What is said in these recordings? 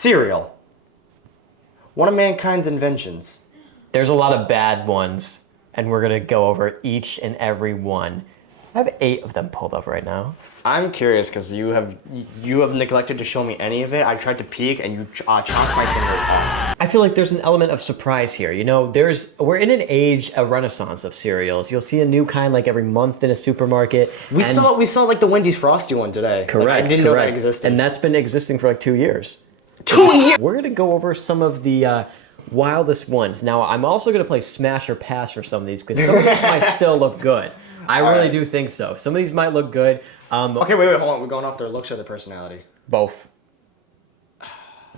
Cereal. One of mankind's inventions. There's a lot of bad ones, and we're gonna go over each and every one. I have 8 of them pulled up right now. I'm curious because you have neglected to show me any of it. I tried to peek and you chopped my fingers off. I feel like there's an element of surprise here. You know, we're in an age, a renaissance of cereals. You'll see a new kind like every month in a supermarket. We saw like the Wendy's Frosty one today. Correct. Like, I didn't know that existed. And that's been existing for like 2 years. 2 years. We're gonna go over some of the wildest ones. Now, I'm also gonna play smash or pass for some of these because some of these might still look good. I really do think so. Some of these might look good. Okay, wait, hold on. We're going off their looks or their personality? Both.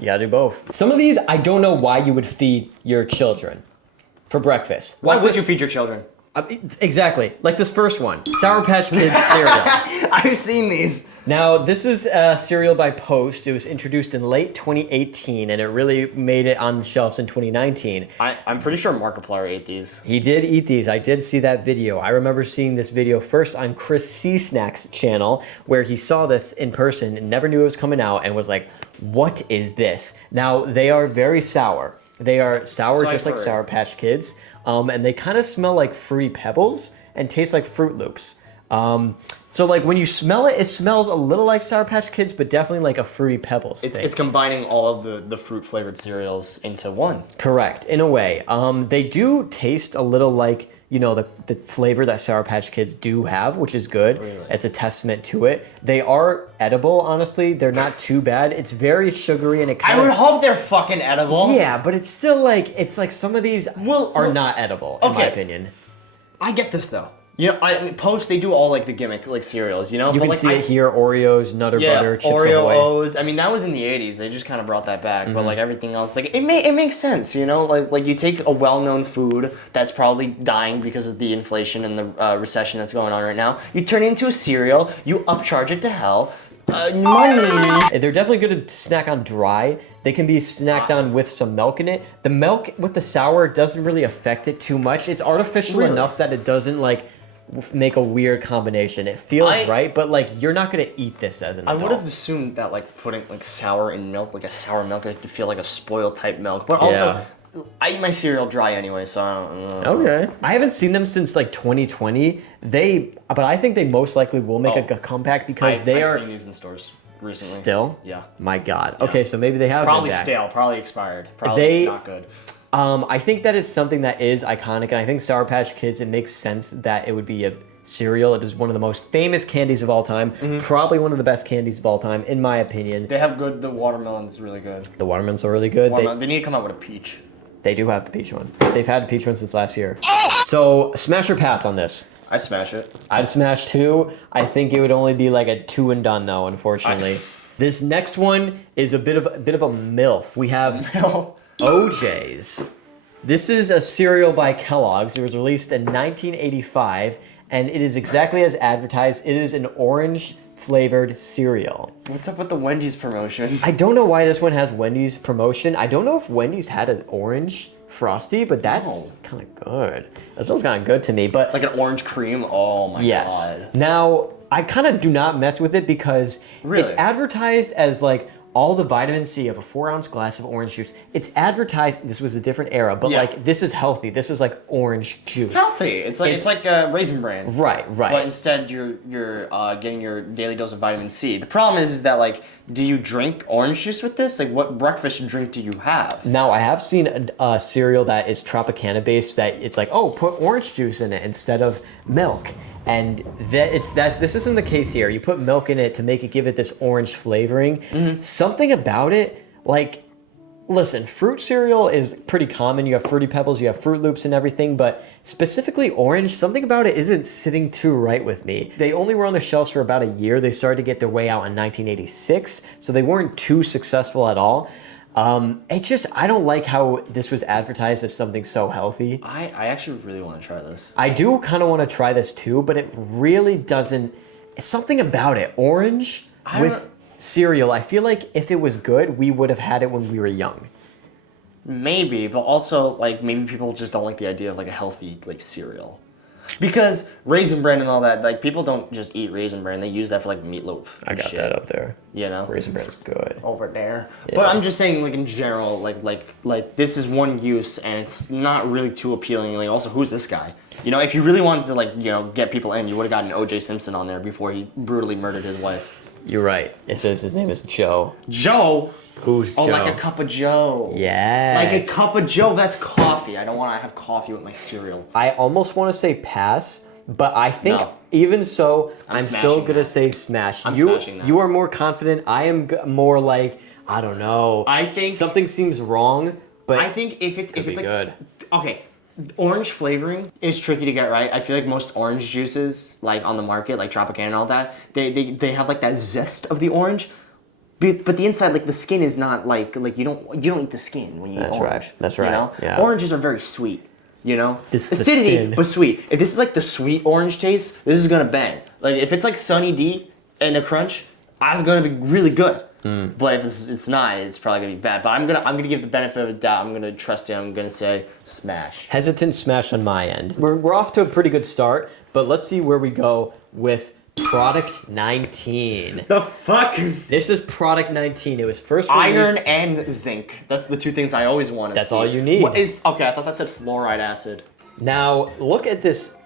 You gotta do both. Some of these, I don't know why you would feed your children for breakfast. Why would you feed your children? Exactly. Like this first one, Sour Patch Kids cereal. I've seen these. Now, this is a cereal by Post. It was introduced in late 2018, and it really made it on the shelves in 2019. I'm pretty sure Markiplier ate these. He did eat these. I did see that video. I remember seeing this video first on Chris C. Snack's channel, where he saw this in person and never knew it was coming out and was like, what is this? Now, they are very sour. They are sour just like Sour Patch Kids, and they kind of smell like Fruity Pebbles and taste like Fruit Loops. So like when you smell it, it smells a little like Sour Patch Kids, but definitely like a Fruity Pebbles thing. It's combining all of the fruit flavored cereals into one. Correct, in a way. They do taste a little like, you know, the flavor that Sour Patch Kids do have, which is good. Really? It's a testament to it. They are edible, honestly. They're not too bad. It's very sugary and it kind of... I would hope they're fucking edible. Yeah, but it's still like, it's like some of these are not edible, in my opinion. I get this though. You know, I mean, Post, they do all like the gimmick like cereals, you know? You can see it here, Oreos, Nutter Butter, Chips Oreo Ahoy. O's. I mean, that was in the 80s. They just kind of brought that back. But like everything else, like it makes sense, you know? Like you take a well-known food that's probably dying because of the inflation and the recession that's going on right now. You turn it into a cereal. You upcharge it to hell. Money. They're definitely good to snack on dry. They can be snacked on with some milk in it. The milk with the sour doesn't really affect it too much. It's artificial enough that it doesn't like make a weird combination. It feels right, but like you're not gonna eat this as an adult. I would have assumed that like putting like sour in milk, like a sour milk, it could feel like a spoiled type milk. But also, I eat my cereal dry anyway, so I don't know. Okay. I haven't seen them since like 2020. But I think they most likely will make a comeback because I've seen these in stores recently. Still? Yeah. My God. Yeah. Okay, so maybe they have probably been back. Stale, probably expired, probably not good. I think that is something that is iconic, and I think Sour Patch Kids, it makes sense that it would be a cereal. It is one of the most famous candies of all time. Probably one of the best candies of all time, in my opinion. They have the watermelon's really good. The watermelons are really good. They need to come out with a peach. They do have the peach one. They've had the peach one since last year. So, smash or pass on this? I'd smash it. I'd smash 2. I think it would only be like a 2 and done though, unfortunately. This next one is a bit of a MILF. We have OJ's. This is a cereal by Kellogg's. It was released in 1985, and it is exactly as advertised. It is an orange flavored cereal. What's up with the Wendy's promotion? I don't know why this one has Wendy's promotion. I don't know if Wendy's had an orange Frosty, but that's kind of good. That sounds kind of good to me, but... Like an orange cream? Oh my God. Now, I kind of do not mess with it because it's advertised as like all the vitamin C of a 4-ounce glass of orange juice. It's advertised, this was a different era, but like this is healthy. This is like orange juice. Healthy. It's like Raisin Bran. Right. But instead you're getting your daily dose of vitamin C. The problem is that like, do you drink orange juice with this? Like what breakfast drink do you have? Now I have seen a cereal that is Tropicana based that it's like, oh, put orange juice in it instead of milk. And this isn't the case here. You put milk in it to give it this orange flavoring. Something about it, like, listen, fruit cereal is pretty common. You have Fruity Pebbles, you have Fruit Loops and everything, but specifically orange, something about it isn't sitting too right with me. They only were on the shelves for about a year. They started to get their way out in 1986, so they weren't too successful at all. It's just, I don't like how this was advertised as something so healthy. I actually really want to try this. I do kind of want to try this too, but it really doesn't, it's something about it. Orange with cereal, I feel like if it was good, we would have had it when we were young. Maybe, but also, like, maybe people just don't like the idea of, like, a healthy, like, cereal. Because Raisin Bran and all that, like, people don't just eat Raisin Bran. They use that for, like, meatloaf. I got that up there. You know? Raisin Bran is good. Over there. Yeah. But I'm just saying, like, in general, like this is one use, and it's not really too appealing. Like, also, who's this guy? You know, if you really wanted to, like, you know, get people in, you would have gotten O.J. Simpson on there before he brutally murdered his wife. You're right. It says his name is Joe. Joe? Who's Joe? Oh, like a cup of Joe. Yes. Like a cup of Joe. That's coffee. I don't want to have coffee with my cereal. I almost want to say pass, but I think No. even so, I'm still smashing gonna that. say smash. I'm you, smashing that. You are more confident. I am more like, I don't know. I think something seems wrong, but I think if it's like good. Okay, orange flavoring is tricky to get right. I feel like most orange juices, like on the market, like Tropicana and all that, they have like that zest of the orange, but the inside, like the skin is not like you don't eat the skin when you eat orange. That's right. You know? Yeah. Oranges are very sweet. You know, This the acidity skin. but sweet. If this is like the sweet orange taste, this is gonna bang. Like if it's like Sunny D and a crunch, that's gonna be really good. But if it's not, it's probably gonna be bad. But I'm gonna give the benefit of the doubt. I'm gonna trust you. I'm gonna say smash. Hesitant smash on my end. We're off to a pretty good start, but let's see where we go with product 19. The fuck? This is product 19. It was first released. Iron and zinc. That's the two things I always want to see. That's all you need. What is okay? I thought that said fluoride acid. Now look at this.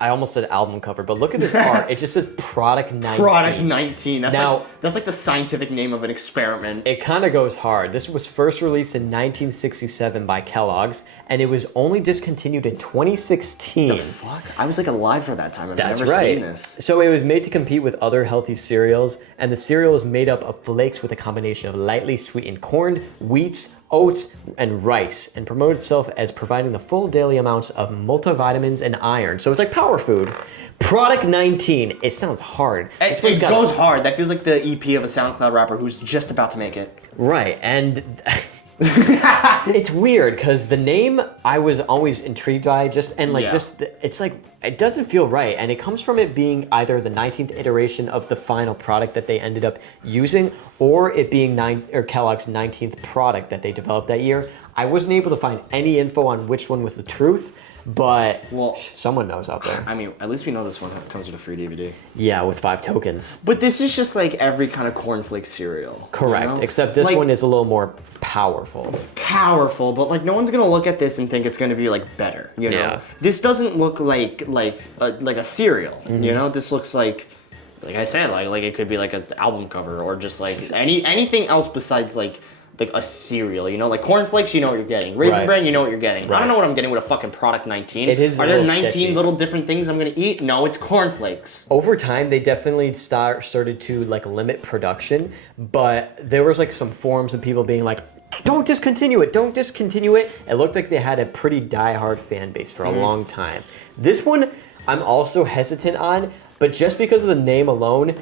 I almost said album cover, but look at this art. It just says product 19. Product 19. Now- That's like the scientific name of an experiment. It kind of goes hard. This was first released in 1967 by Kellogg's, and it was only discontinued in 2016. Fuck! I was like alive for that time. I've That's never right. seen this. So it was made to compete with other healthy cereals, and the cereal is made up of flakes with a combination of lightly sweetened corn, wheats, oats, and rice, and promoted itself as providing the full daily amounts of multivitamins and iron. So it's like power food. Product 19. It sounds hard. This one's It got- goes hard. That feels like the EP of a SoundCloud rapper who's just about to make it. Right, and it's weird because the name I was always intrigued by, it's like it doesn't feel right, and it comes from it being either the 19th iteration of the final product that they ended up using, or it being Kellogg's 19th product that they developed that year. I wasn't able to find any info on which one was the truth, but someone knows out there. I mean, at least we know this one comes with a free DVD. Yeah, with 5 tokens. But this is just like every kind of cornflake cereal. Correct, you know? except this Like, one is a little more powerful. powerful, but like no one's gonna look at this and think it's gonna be like better. You know, Yeah. this doesn't look like a cereal. You know, this looks like I said, like it could be like an album cover or just like anything else besides like a cereal. You know, like cornflakes, you know what you're getting. Raisin Right. Bran, you know what you're getting. I Right. don't know what I'm getting with a fucking product 19. It is a Are there little 19 sketchy. little different things I'm gonna eat? No, it's cornflakes. Over time, they definitely started to like limit production, but there was like some forums of people being like, don't discontinue it, don't discontinue it. It looked like they had a pretty diehard fan base for a long time. This one, I'm also hesitant on, but just because of the name alone,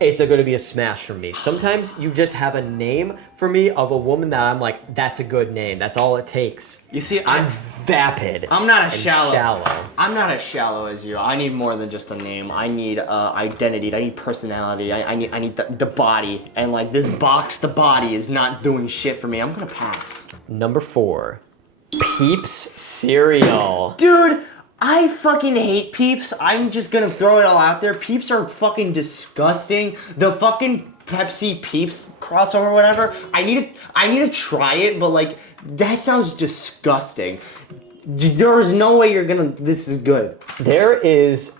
it's going to be a smash for me. Sometimes you just have a name for me of a woman that I'm like, that's a good name. That's all it takes. You see, I'm vapid. I'm not as and shallow. I'm not as shallow as you. I need more than just a name. I need identity. I need personality. I need the body. And like this box, the body is not doing shit for me. I'm gonna pass. Number 4, Peeps Cereal. Dude, I fucking hate Peeps. I'm just gonna throw it all out there. Peeps are fucking disgusting. The fucking Pepsi Peeps crossover or whatever. I need to try it, but like that sounds disgusting. There is no way you're gonna. This is good. There is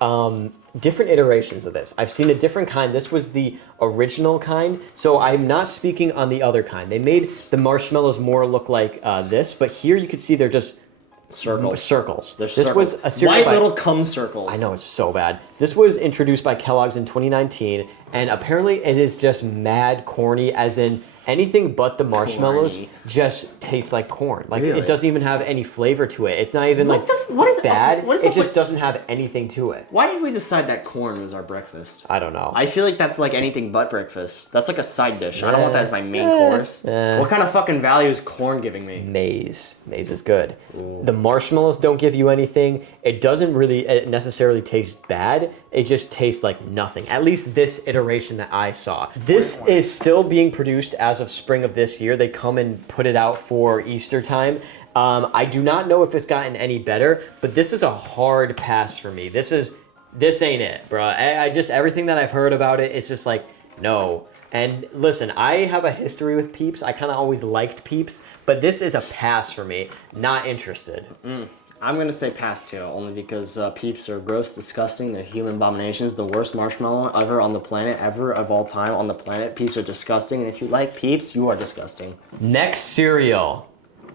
different iterations of this. I've seen a different kind. This was the original kind, so I'm not speaking on the other kind. They made the marshmallows more look like this, but here you can see they're just circles. There's This circles. was a cereal white by- little cum circles. I know, it's so bad. This was introduced by Kellogg's in 2019, and apparently it is just mad corny, as in anything but the marshmallows Corny. just tastes like corn. Like, Really? it doesn't even have any flavor to it. It's not even What like the- what is- bad. what is It up just with- doesn't have anything to it. Why did we decide that corn was our breakfast? I don't know. I feel like that's like anything but breakfast. That's like a side dish. I don't want that as my main course. eh. What kind of fucking value is corn giving me? Maize is good. The marshmallows don't give you anything. It doesn't really necessarily taste bad. It just tastes like nothing. At least this iteration that I saw. This is still being produced as of spring of this year. They come and put it out for Easter time. I do not know if it's gotten any better, but this is a hard pass for me. This ain't it, bro. I just, everything that I've heard about it, it's just like, no. And listen, I have a history with Peeps. I kind of always liked Peeps, but this is a pass for me. Not interested. I'm gonna say pass too, only because Peeps are gross, disgusting. They're human abominations. The worst marshmallow ever on the planet, ever of all time on the planet. Peeps are disgusting, and if you like Peeps, you are disgusting. Next cereal,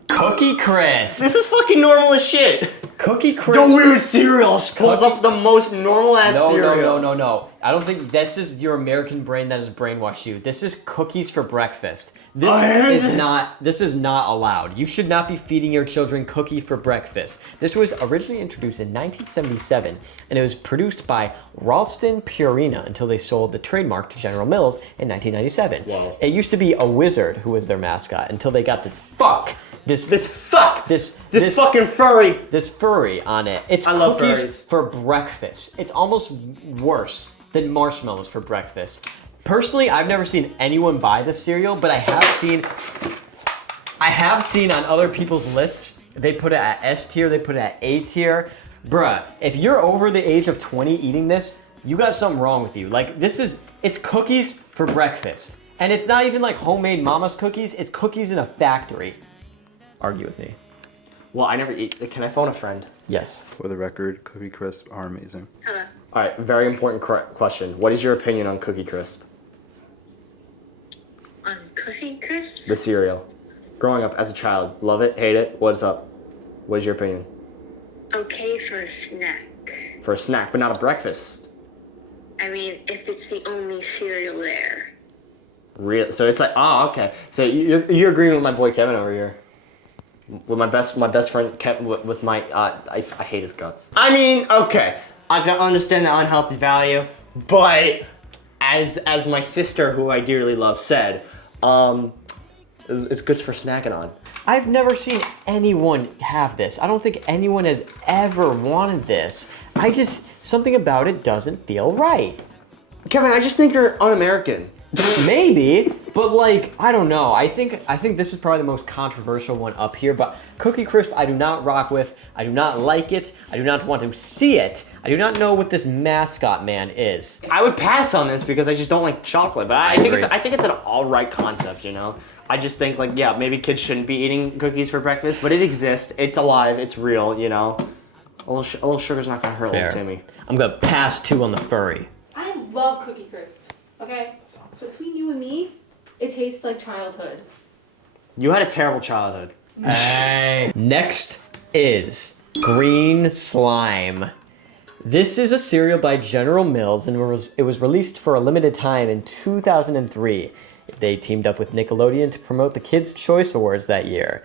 Cookie Crisp. This is fucking normal as shit. Cookie Crisp. The weird cereal pulls up the most normal ass cereal. No. I don't think this is your American brain that has brainwashed you. This is cookies for breakfast. This is not allowed. You should not be feeding your children cookie for breakfast. This was originally introduced in 1977, and it was produced by Ralston Purina until they sold the trademark to General Mills in 1997. Wow. It used to be a wizard who was their mascot until they got this fucking furry. This furry on it. It's I love cookies furries. for breakfast. It's almost worse than marshmallows for breakfast. Personally, I've never seen anyone buy this cereal, but I have seen on other people's lists, they put it at S tier, they put it at A tier. Bruh, if you're over the age of 20 eating this, you got something wrong with you. Like, it's cookies for breakfast. And it's not even like homemade mama's cookies, it's cookies in a factory. Argue with me. Well, I never eat. Can I phone a friend? Yes. For the record, Cookie Crisp are amazing. Hello. All right, very important question. What is your opinion on Cookie Crisp? On Cookie Crisp? The cereal. Growing up as a child, love it, hate it, what's up? What is your opinion? Okay for a snack. For a snack, but not a breakfast. I mean, if it's the only cereal there. Real. So it's like, okay. So you're agreeing with my boy Kevin over here. With my best friend Kevin, with my, I hate his guts. I mean, okay, I can understand the unhealthy value, but as my sister, who I dearly love, said, it's good for snacking on. I've never seen anyone have this. I don't think anyone has ever wanted this. Something about it doesn't feel right. Kevin, I just think you're un-American. Maybe, but like, I don't know. I think this is probably the most controversial one up here, but Cookie Crisp I do not rock with. I do not like it. I do not want to see it. I do not know what this mascot man is. I would pass on this because I just don't like chocolate, but I think it's an all right concept, you know? I just think like, yeah, maybe kids shouldn't be eating cookies for breakfast, but it exists. It's alive. It's real, you know? A little sugar's not gonna hurt Fair. little Timmy. I'm gonna pass 2 on the furry. I love Cookie Crisp. Okay? So between you and me, it tastes like childhood. You had a terrible childhood. Hey. Next is Green Slime. This is a cereal by General Mills, and it was released for a limited time in 2003. They teamed up with Nickelodeon to promote the Kids' Choice Awards that year.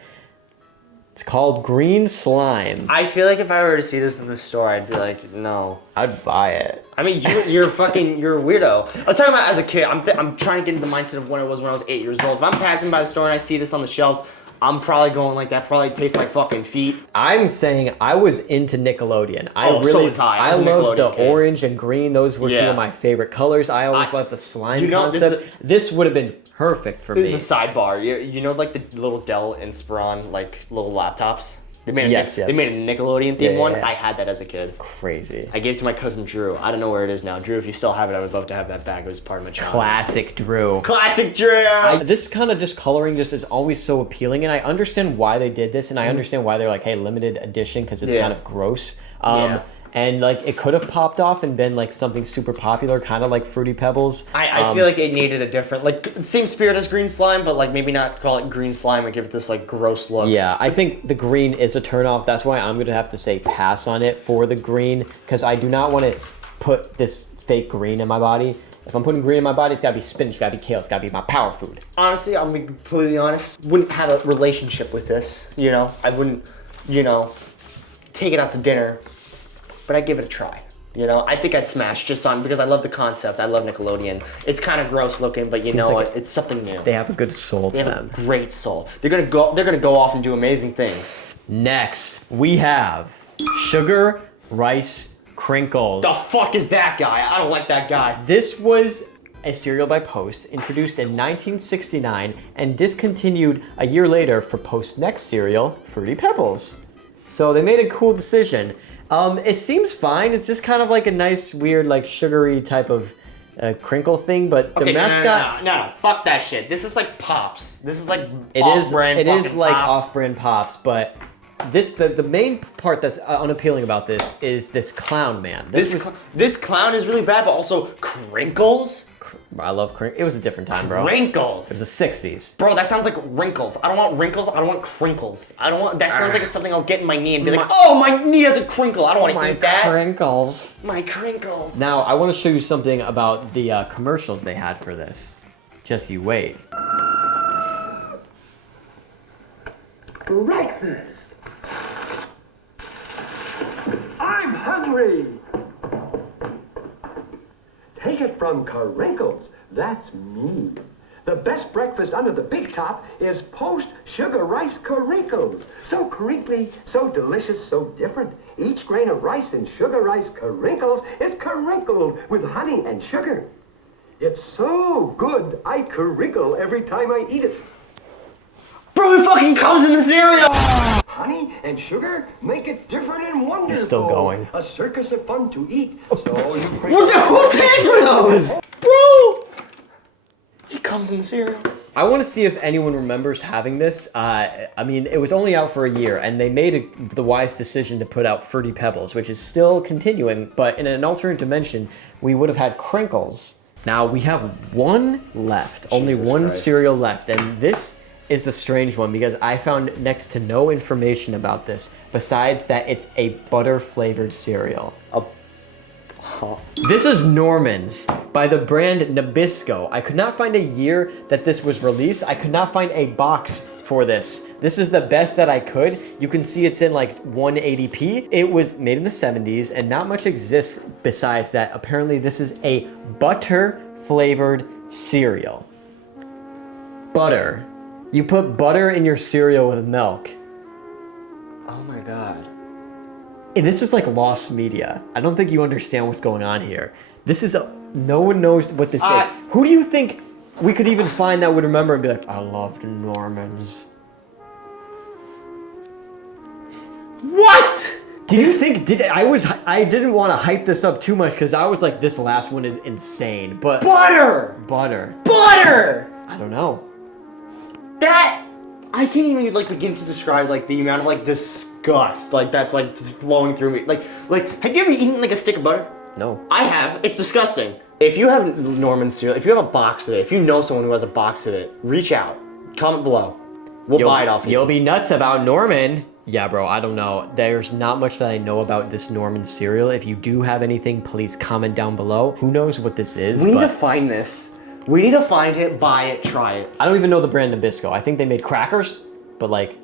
It's called Green Slime. I feel like if I were to see this in the store, I'd be like, no. I'd buy it. I mean, you're a weirdo. I was talking about as a kid. I'm trying to get into the mindset of when it was when I was 8 years old. If I'm passing by the store and I see this on the shelves, I'm probably going like, that probably tastes like fucking feet. I'm saying I was into Nickelodeon. I I was a loved the Nickelodeon kid. orange and green. Those were 2 Yeah. of my favorite colors. I always loved the slime concept. This would have been perfect for me. This is a sidebar. You know, like the little Dell Inspiron, like little laptops. They made Yes. They made a Nickelodeon themed one. Yeah. I had that as a kid. Crazy. I gave it to my cousin Drew. I don't know where it is now. Drew, if you still have it, I would love to have that back. It was part of my childhood. Classic Drew. Classic Drew. This kind of just coloring just is always so appealing, and I understand why they did this, and I understand why they're like, hey, limited edition, because it's kind of gross. And like it could have popped off and been like something super popular, kind of like Fruity Pebbles. I feel like it needed a different, like, same spirit as Green Slime, but like maybe not call it Green Slime and give it this like gross look. Yeah, I think the green is a turnoff. That's why I'm gonna have to say pass on it for the green, because I do not want to put this fake green in my body. If I'm putting green in my body, it's gotta be spinach, it's gotta be kale, it's gotta be my power food. Honestly, I'm gonna be completely honest. Wouldn't have a relationship with this, you know? I wouldn't, you know, take it out to dinner, but I'd give it a try. You know, I think I'd smash just on because I love the concept. I love Nickelodeon. It's kind of gross looking, but you know like what? It's something new. They have a good soul They to have them. a great soul. They're gonna go off and do amazing things. Next, we have Sugar Rice Krinkles. The fuck is that guy? I don't like that guy. This was a cereal by Post, introduced in 1969 and discontinued a year later for Post's next cereal, Fruity Pebbles. So they made a cool decision. It seems fine. It's just kind of like a nice, weird, like sugary type of crinkle thing, but the mascot. No, fuck that shit. This is like Pops. This is like It off-brand is fucking like Pops. off-brand Pops, but the main part that's unappealing about this is this clown man. This clown is really bad, but also Krinkles. I love crinkles. It was a different time, bro. Wrinkles. It was the 60s. Bro, that sounds like wrinkles. I don't want wrinkles. I don't want crinkles. I don't want. That sounds like something I'll get in my knee and be like, oh, my knee has a crinkle. I don't want to eat that. Crinkles. My crinkles. Now, I want to show you something about the commercials they had for this. Just you wait. Breakfast. I'm hungry. Take it from Krinkles. That's me. The best breakfast under the big top is Post Sugar Rice Krinkles. So crinkly, so delicious, so different. Each grain of rice in Sugar Rice Krinkles is crinkled with honey and sugar. It's so good, I crinkle every time I eat it. Bro, it fucking comes in the cereal. Honey and sugar make it different and wonderful. He's still going. A circus of fun to eat. So you Whose hands were those? Bro! He comes in the cereal. I want to see if anyone remembers having this. I mean, it was only out for a year, and they made the wise decision to put out Fruity Pebbles, which is still continuing, but in an alternate dimension, we would have had Krinkles. Now, we have one left, only one cereal left, and this is the strange one because I found next to no information about this besides that it's a butter-flavored cereal. This is Norman's by the brand Nabisco. I could not find a year that this was released. I could not find a box for this. This is the best that I could. You can see it's in like 180p. It was made in the 70s and not much exists besides that. Apparently this is a butter-flavored cereal. Butter. You put butter in your cereal with milk. Oh my god. And this is like lost media. I don't think you understand what's going on here. This is no one knows what this is. Who do you think we could even find that would remember and be like, I loved Norman's? What? Do you think I didn't want to hype this up too much because I was like, this last one is insane. But Butter! I don't know. That I can't even like begin to describe like the amount of like disgust like that's like flowing through me. Like have you ever eaten like a stick of butter? No. I have. It's disgusting. If you have Norman's cereal, if you have a box of it, if you know someone who has a box of it, reach out. Comment below. We'll buy it off you. You'll be nuts about Norman. Yeah, bro, I don't know. There's not much that I know about this Norman cereal. If you do have anything, please comment down below. Who knows what this is? We need to find this. We need to find it, buy it, try it. I don't even know the brand Nabisco. I think they made crackers, but like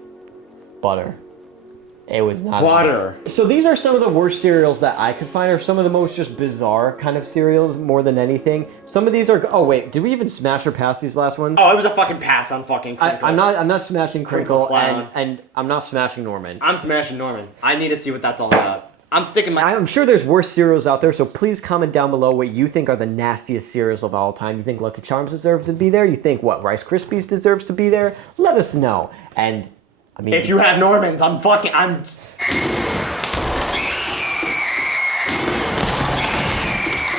butter. It was not butter. So these are some of the worst cereals that I could find, or some of the most just bizarre kind of cereals more than anything. Some of these are. Oh wait, did we even smash or pass these last ones? Oh, it was a fucking pass on fucking Krinkle. I'm not smashing Krinkle, Clown. and I'm not smashing Norman. I'm smashing Norman. I need to see what that's all about. I'm sticking my. I'm sure there's worse cereals out there, so please comment down below what you think are the nastiest cereals of all time. You think Lucky Charms deserves to be there? You think what Rice Krispies deserves to be there? Let us know. And I mean, if you have Norman's, I'm